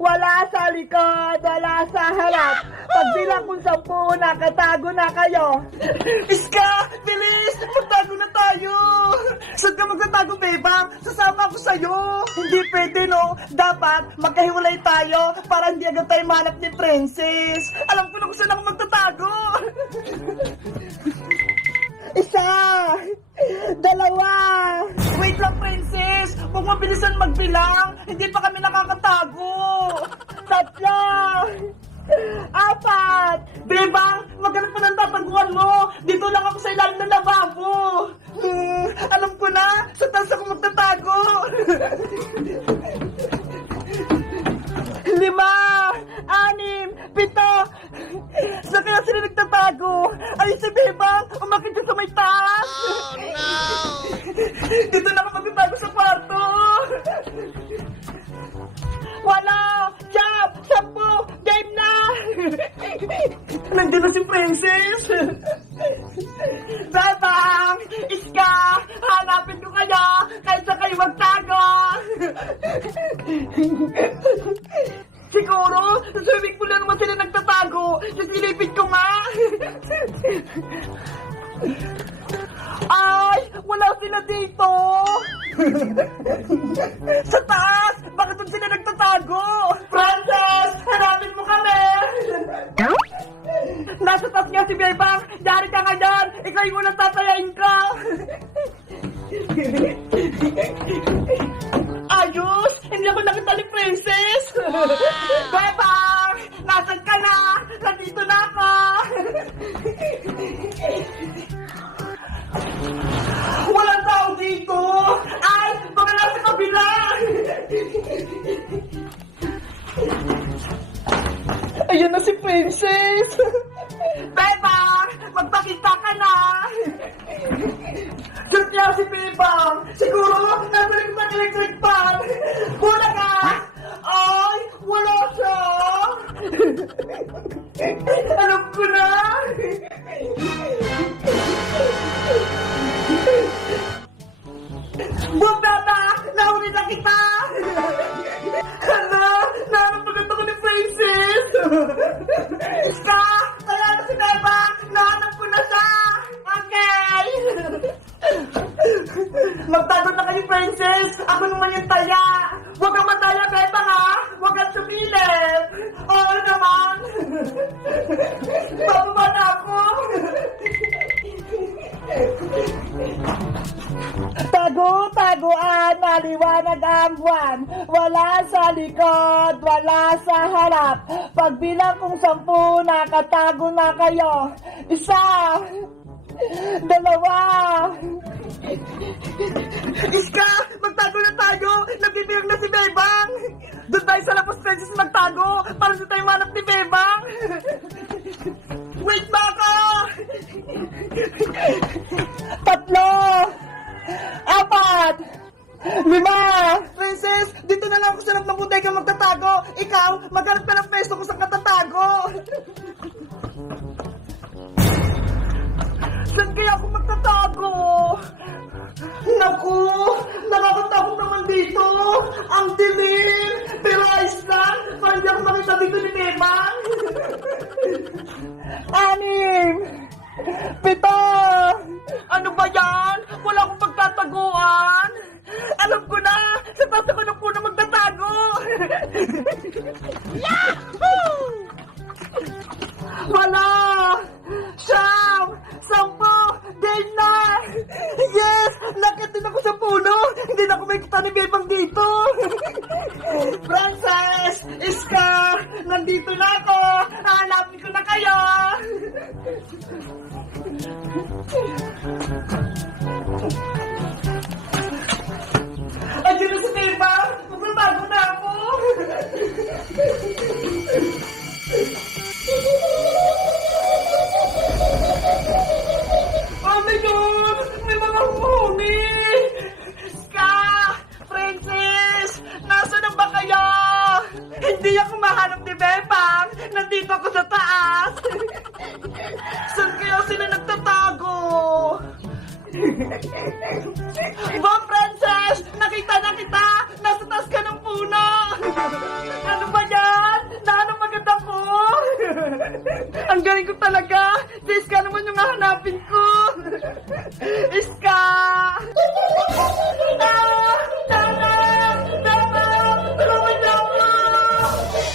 Wala sa likod, wala sa harap. Pagbilang kung 10, nakatago na kayo. Iska! Bilis! Magtago na tayo! Saan ka magtatago, Bebang? Sasama ako sa'yo! Hindi pwede, no? Dapat magkahiwalay tayo para hindi agad tayo mahanap ni Princess. Alam ko na kung saan ako magtatago! 1, 2. Wait lang, Princess! Huwag mabilisan magbilang! Hindi pa kami nakakatago! 3, 4. Bebang! Maghanap pa ng tataguan mo! Dito lang ako sa ilalim ng lababo! Alam ko na! Sa taas ako magtatago! 5, 6, 7. Saan kaya sila nagtatago? Ay, si Bebang! Umakit ka sa may taas! Oh, no! Dito na ako magtatago sa kwarto! 8, 9, 10. Game na! Nandiyan na si Princess! Bebang! Iska! Hanapin ko kayo! Kahit sa kayo magtago! Siguro, sa swimming pool na naman sila nagtatago! Sisilipin ko nga! Ay! Wala sila dito! Sa taas! Bakit doon sila nagtatago? Frances! Hanapin mo kami! Nasa taas nga si Bebang! Dari ka nga dyan! Ikaw yung unang tatayain ko! Ayos! Hindi ako nakita ni Princess! Bebang! Nasaan ka na? Nandito na ako! Walang tao dito! Ay! Baka nasa kabila! Ayan na si Princess! Bebang! Magpakita ka na! Saan kaya si Bebang? Siguro, nabalik ng electric fan! Wala ka! Ay! Wala siya! Alam ko na! Bumaba! Nahuli na kita! Hala! Nahanap ako ni Princess! Iska! Kaya na si Bebang! Nahanap ko na siya! Okay! Magtago na kayo, Princess! Ako naman yung taya! Huwag kang mataya, Bebang, ha! Huwag kang sumilip! Oo naman! Bababa na ako! Tago-taguan, maliwanag ang buwan. Wala sa likod, wala sa harap. Pagbilang kung 10, nakatago na kayo. 1, 2. Iska! Magtago na tayo! Nagtitiyog na si Bebang! Doon tayo sa Lapos Princess magtago para di tayo manap ni Bebang! Wait ba ako! 3, 4, 5. Princess, dito na lang ako sa ng bodega magtatago! Ikaw, maghanap ka ng pwesto kung saan ka tatago! Saan kaya ako magtatago? Naku! Nakakatakot naman dito! Ang dilim! Pero ayos lang! Parang di ako makita dito ni Bebang! 6, 7. Ano ba yan? Wala akong pagtataguan! Alam ko na! Sa taas ako ng puno magtatago! Wala! 10, game na! Yes! Nakit din ako sa puno! Hindi na ako makikita ni Bebang dito! Princess! Iska! Nandito na ako! Hanapin ko na kayo! Andiyan na si Bebang! Magtatago na ako! Oh my God! May mga huni! Iska! Princess! Nasaan na ba kayo? Hindi ako mahanap ni Bebang! Nandito ako sa taas! Saan kaya sila nagtatago? Wow, Princess! Nakita na kita! Nasa taas ka ng puno! Ang galing ko talaga! Si Iska naman yung hahanapin ko! Iska! Ah! Tama! Tama! Tulungan niyo ako!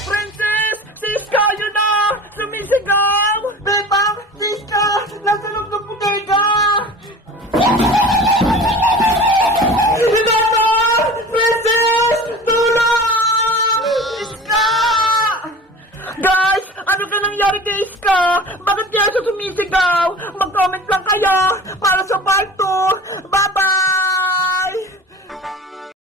Princess! Si Iska yun na! Sumisigaw! Bebang! Si Iska! Nasa loob ng bodega! Hinata! Princess! Tulong! Iska! Guys, ano ka nangyari kay Iska? Bakit kaya siya sumisigaw? Mag-comment lang kayo para sa part 2. Bye-bye!